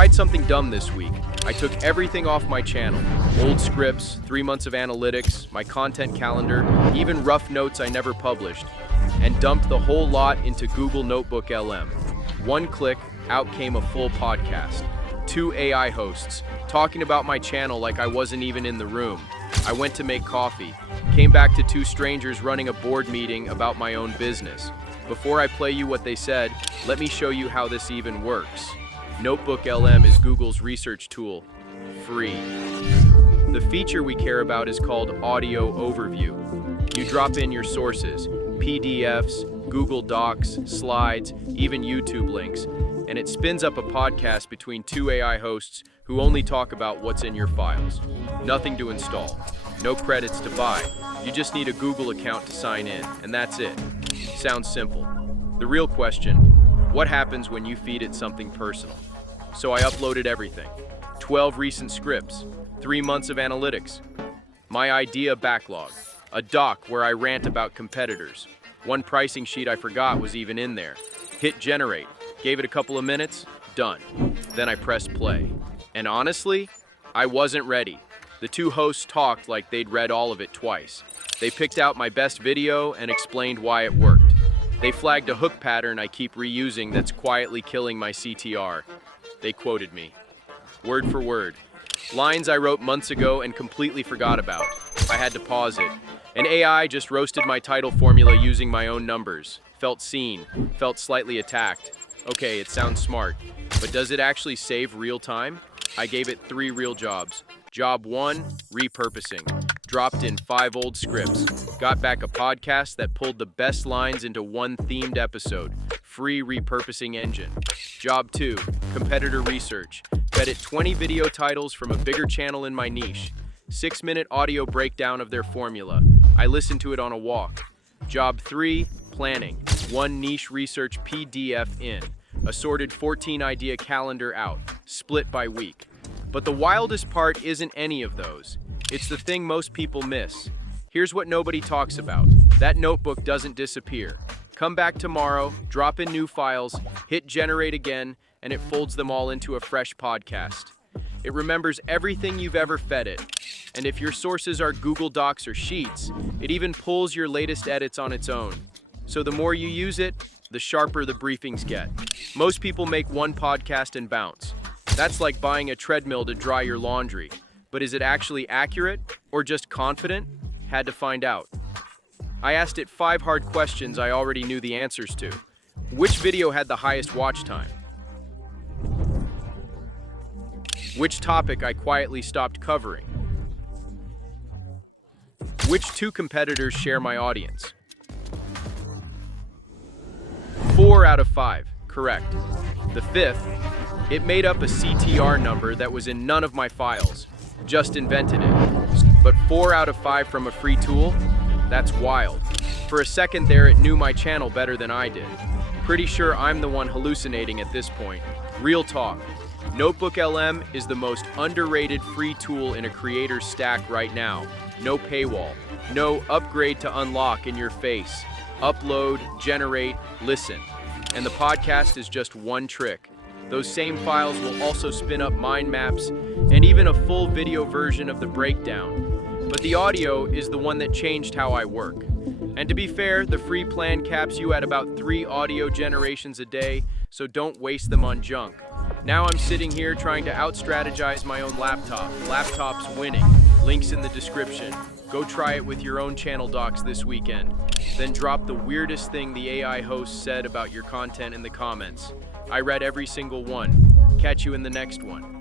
tried something dumb this week. I took everything off my channel. Old scripts, 3 months of analytics, my content calendar, even rough notes I never published, and dumped the whole lot into Google NotebookLM. One click, out came a full podcast. 2 AI hosts, talking about my channel like I wasn't even in the room. I went to make coffee, came back to 2 strangers running a board meeting about my own business. Before I play you what they said, let me show you how this even works. NotebookLM is Google's research tool, free. The feature we care about is called Audio Overview. You drop in your sources, PDFs, Google Docs, slides, even YouTube links, and it spins up a podcast between 2 AI hosts who only talk about what's in your files. Nothing to install, no credits to buy. You just need a Google account to sign in, and that's it. Sounds simple. The real question, what happens when you feed it something personal? So I uploaded everything. 12 recent scripts, 3 months of analytics, my idea backlog, a doc where I rant about competitors. One pricing sheet I forgot was even in there. Hit generate, gave it a couple of minutes, done. Then I pressed play. And honestly, I wasn't ready. The 2 hosts talked like they'd read all of it twice. They picked out my best video and explained why it worked. They flagged a hook pattern I keep reusing that's quietly killing my CTR. They quoted me, word for word. Lines I wrote months ago and completely forgot about. I had to pause it. An AI just roasted my title formula using my own numbers. Felt seen, felt slightly attacked. Okay, it sounds smart, but does it actually save real time? I gave it 3 real jobs. Job 1, repurposing. Dropped in 5 old scripts. Got back a podcast that pulled the best lines into one themed episode. Free repurposing engine. Job 2, competitor research. Fed it 20 video titles from a bigger channel in my niche. 6-minute audio breakdown of their formula. I listened to it on a walk. Job 3, planning. 1 niche research PDF in. Assorted 14 idea calendar out. Split by week. But the wildest part isn't any of those. It's the thing most people miss. Here's what nobody talks about. That notebook doesn't disappear. Come back tomorrow, drop in new files, hit generate again, and it folds them all into a fresh podcast. It remembers everything you've ever fed it. And if your sources are Google Docs or Sheets, it even pulls your latest edits on its own. So the more you use it, the sharper the briefings get. Most people make 1 podcast and bounce. That's like buying a treadmill to dry your laundry. But is it actually accurate or just confident? Had to find out. I asked it 5 hard questions I already knew the answers to. Which video had the highest watch time? Which topic I quietly stopped covering? Which 2 competitors share my audience? 4 out of 5, correct. The 5th, it made up a CTR number that was in none of my files. Just invented it. But 4 out of 5 from a free tool? That's wild. For a second there, it knew my channel better than I did. Pretty sure I'm the one hallucinating at this point. Real talk. NotebookLM is the most underrated free tool in a creator's stack right now. No paywall. No upgrade to unlock in your face. Upload, generate, listen. And the podcast is just one trick. Those same files will also spin up mind maps and even a full video version of the breakdown. But the audio is the one that changed how I work. And to be fair, the free plan caps you at about 3 audio generations a day, so don't waste them on junk. Now I'm sitting here trying to out-strategize my own laptop. Laptop's winning. Links in the description. Go try it with your own channel docs this weekend. Then drop the weirdest thing the AI host said about your content in the comments. I read every single one. Catch you in the next one.